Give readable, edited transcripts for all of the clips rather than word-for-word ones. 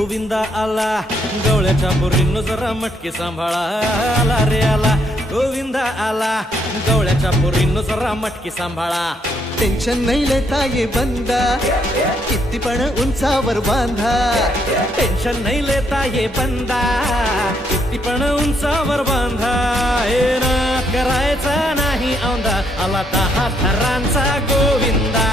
गोविंदा आला, गवळ्याच्या पोरींनो जरा मटके सांभाळा. आला रे आला गोविंदा आला, गवळ्याच्या पोरींनो जरा मटके सांभाळा. टेन्शन नाही लेता ये बंदा, किती पण उंचावर बांधा. टेन्शन नाही लेता ये बंदा, किती पण उंचावर बांधा. हे ना करायचा नाही औंधा, आला 10 थरांचा गोविंदा.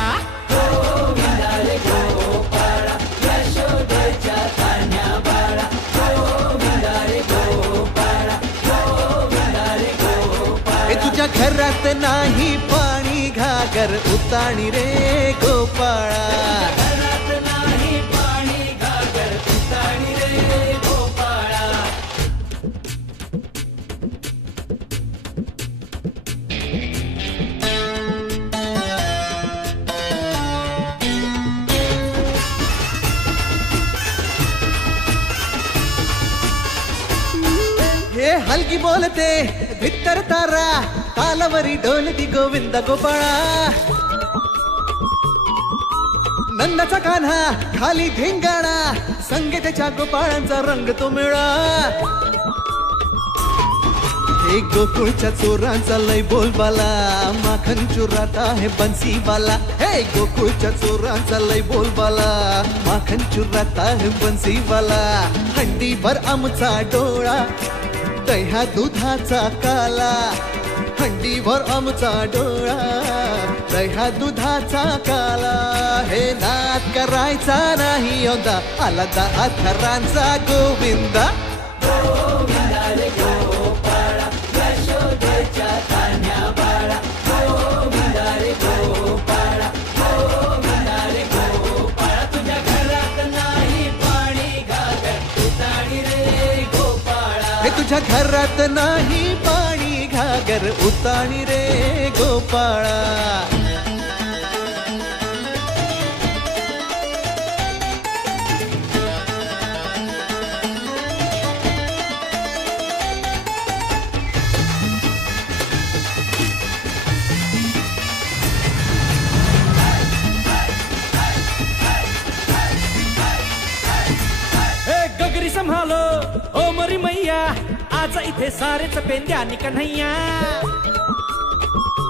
गोविंदा रे गोपाळा, यशोदेच्या तान्ह्या बाळा. गोविंदा रे गोपाळा, गोविंदा रे गोपाळा. तुझ्या घरात नाही पाणी, घागर उताणी रे गोपाळा. घरात नाही पाणी, घागर उताणी रे गोपाळा. हे हलकी बोलते भित्तर तारा, तालावरी ढोलती गोविंद गोपाळा. नंदाचा कान्हा खाली धिंगाणा, संगीताच्या गोपाळांचा रंग तो मिळा. हे गोकुळच्या चोरांचा लय बोलबाला, माखन चुरात आहे बन्सीवाला. हे गोकुळच्या चोरांचा लय बोलबाला, माखन चुरात आहे बन्सीवाला. हंडीभर आमचा डोळा, दह्या दुधाचा काला. हंडीभर आमचा डोळा, दह्या दुधाचा काला. हे नाद करायचा नाही यंदा, आला 10 थरांचा गोविंदा. गोविंदा रे गोपाळा, यशोदेच्या तान्ह्या बाळा. गोविंदा रे गोपाळा, गोविंदा रे गोपाळा. तुझ्या घरात नाही पाणी, घागर उताणी रे गोपाळा. हे तुझ्या घरात नाही पाणी, घागर उताणी रे गोपाळा. गगरी संभालो ओ मरी मैया, आज इथे सारेच पेंद्या आणि कन्हैया.